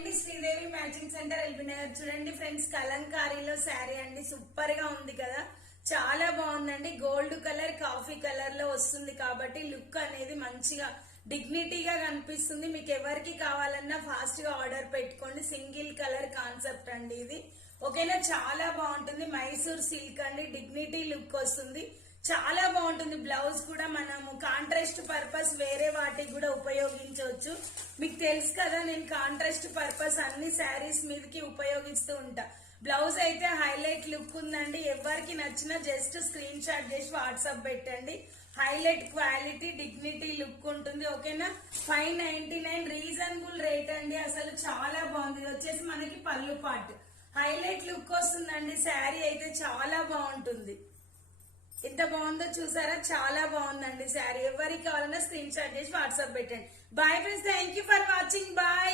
అండి, Sridevi matching centre LB Nagar. చూడండి friends, కలంకారీలో sari అండి, సూపర్ గా ఉంది కదా, చాలా బాగుందండి. గోల్డ్ కలర్ కాఫీ కలర్ లో వస్తుంది కాబట్టి లుక్ అనేది మంచిగా డిగ్నిటీగా కనిపిస్తుంది. మీకు ఎవరికి కావాలన్నా ఫాస్ట్ గా ఆర్డర్ పెట్టుకోండి. సింగిల్ కలర్ కాన్సెప్ట్ అండి ఇది, ఓకేనా. చాలా బాగుంటుంది. మైసూర్ సిల్క్ అండి, డిగ్నిటీ లుక్ వస్తుంది, చాలా బాగుంటుంది. బ్లౌజ్ కూడా మనము కాంట్రాస్ట్ పర్పస్ వేరే వాటికి కూడా ఉపయోగించవచ్చు. మీకు తెలుసు కదా, నేను కాంట్రాస్ట్ పర్పస్ అన్ని శారీస్ మీదకి ఉపయోగిస్తూ ఉంటా. బ్లౌజ్ అయితే హైలైట్ లుక్ ఉందండి. ఎవరికి నచ్చినా జస్ట్ స్క్రీన్ షాట్ చేసి వాట్సాప్ పెట్టండి. హైలైట్ క్వాలిటీ, డిగ్నిటీ లుక్ ఉంటుంది, ఓకేనా. 599 రీజనబుల్ రేట్ అండి, అసలు చాలా బాగుంది. ఇది వచ్చేసి మనకి పళ్ళు పార్ట్, హైలైట్ లుక్ వస్తుందండి. శారీ అయితే చాలా బాగుంటుంది. ఎంత బాగుందో చూసారా, చాలా బాగుందండి శారీ. ఎవరికి కావాలన్నా స్క్రీన్ షాట్ చేసి వాట్సాప్ పెట్టండి. Bye friends, thank you for watching. Bye.